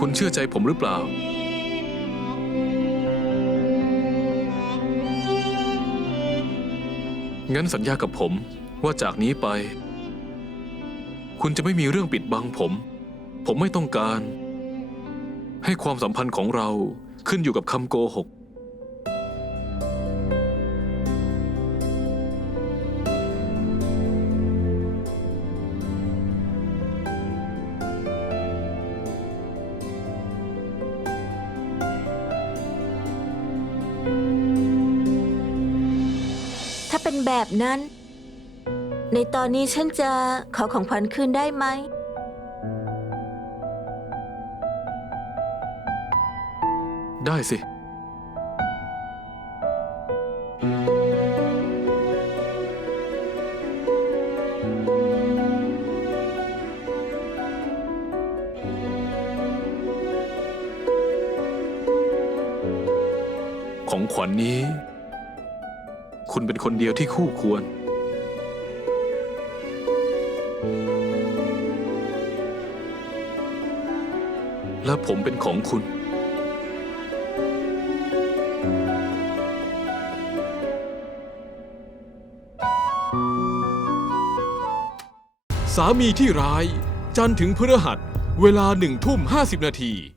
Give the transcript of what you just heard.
คุณเชื่อใจผมหรือเปล่า งั้นสัญญากับผมว่าจากนี้ไป คุณจะไม่มีเรื่องปิดบังผม ผมไม่ต้องการ ให้ความสัมพันธ์ของเราขึ้นอยู่กับคำโกหก ถ้าเป็นแบบนั้น ในตอนนี้ฉันจะขอของขวัญคืนได้ไหม ได้สิ ของขวัญนนี้ คุณเป็นคนเดียวที่คู่ควร และผมเป็นของคุณ สามีที่ร้าย จันทร์ถึงพฤหัส เวลาหนึ่งทุ่มห้าสิบนาที